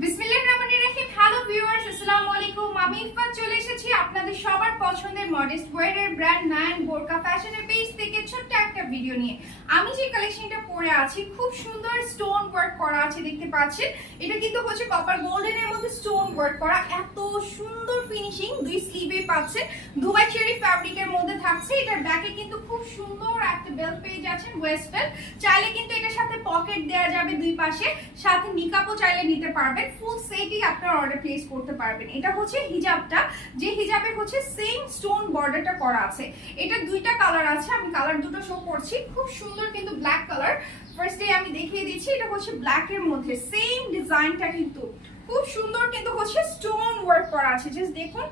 বিসমিল্লাহির রহমানির রহিম। Hello viewers, আসসালামু আলাইকুম। আমি ইফাত চলে এসেছি আপনাদের সবার পছন্দের মডেস্ট ওয়্যারের ব্র্যান্ড নায়ান বোরকা ফ্যাশনের পেজ থেকে ছোট্ট একটা ভিডিও নিয়ে। আমি যে কালেকশনটা পরে আছি খুব সুন্দর স্টোন ওয়ার্ক করা আছে, দেখতে পাচ্ছেন। এটা কিন্তু হচ্ছে কপার গোল্ডেনের মধ্যে স্টোন ওয়ার্ক করা, এত সুন্দর ফিনিশিং। দুই স্লিভে পাচ্ছেন, দুবাই চেরি ফ্যাব্রিকের মধ্যে থাকছে। এটার ব্যাকে কিন্তু খুব সুন্দর একটা বেল্ট পেয়ে যাচ্ছেন, ওয়েস্ট বেল্ট। চাইলে কিন্তু এটার সাথে পকেট দেওয়া যাবে দুই পাশে, সাথে নিকাপও চাইলে নিতে পারবেন। ফুল সেটই আপনারা অর্ডার প্লেস করতে পারবেন। এটা হচ্ছে হিজাবটা, যে হিজাবে হচ্ছে সেম স্টোন বর্ডারটা করা আছে। এটা দুইটা কালার আছে, আমি কালার দুটো শো করছি। খুব সুন্দর কিন্তু ব্ল্যাক কালার। ফার্স্টে আমি দেখিয়ে দিচ্ছি, এটা হচ্ছে ব্ল্যাক এর মধ্যে সেম ডিজাইনটা, কিন্তু খুব সুন্দর কিন্তু হচ্ছে স্টোন ওয়ার্ক করা আছে। জাস্ট দেখুন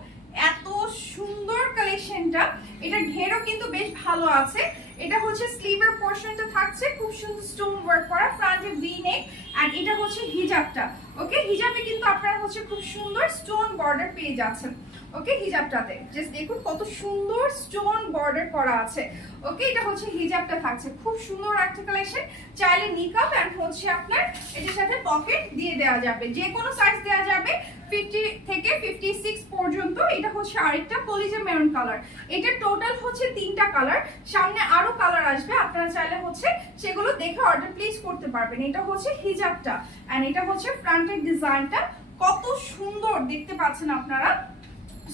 এত সুন্দর কালেকশনটা। এটা ঘেরও কিন্তু বেশ ভালো আছে। এটা হচ্ছে স্লিভের পোরশনটা থাকছে খুব সুন্দর স্টোন ওয়ার্ক করা, ফ্রন্টে ভি নেক। এন্ড এটা হচ্ছে হিজাবটা। ওকে, হিজাবে কিন্তু আপনারা হচ্ছে খুব সুন্দর স্টোন বর্ডার পেয়ে যাচ্ছেন। ওকে, হিজাবটাতে জাস্ট দেখুন কত সুন্দর স্টোন বর্ডার করা আছে। ওকে, এটা হচ্ছে হিজাবটা থাকছে, খুব সুন্দর একটা কালেকশন। চাইলে নিকাব এন্ড হচ্ছে আপনার এটার সাথে পকেট দিয়ে দেওয়া যাবে, যে কোনো সাইজ দেওয়া যাবে 50 থেকে 56 পর্যন্ত। এটা হচ্ছে আরেকটা কলিজা মেরুন কালার। এটা টোটাল হচ্ছে তিনটা কালার, সামনে আরো কালার আসবে, আপনারা চাইলে হচ্ছে সেগুলো দেখে অর্ডার প্লেস করতে পারবেন। এটা হচ্ছে হিজাবটা এন্ড এটা হচ্ছে ফ্রন্টের ডিজাইনটা, কত সুন্দর দেখতে পাচ্ছেন আপনারা।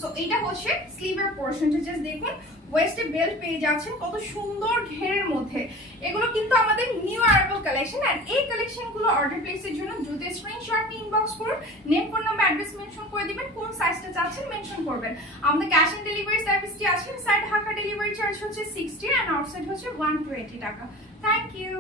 সো এটা হচ্ছে স্লিভের পোরশনটা, জাস্ট দেখুন ওয়েস্টে বেল্ট পেয়ে যাচ্ছেন কত সুন্দর ঘেরের মধ্যে। এগুলো কিন্তু আমাদের নিউ অ্যারাইভাল কালেকশন। এন্ড এই কালেকশনগুলো অর্ডার প্লেসের জন্য দ্রুত স্ক্রিনশট নিয়ে ইনবক্স করুন, name, phone number, address mention করে দিবেন, কোন সাইজটা চাচ্ছেন মেনশন করবেন। আমাদের ক্যাশ অন ডেলিভারি সার্ভিসটি আছে। ইনসাইড ঢাকা ডেলিভারি চার্জ হচ্ছে 60 এন্ড আউটসাইড হচ্ছে 120 টাকা। Thank you.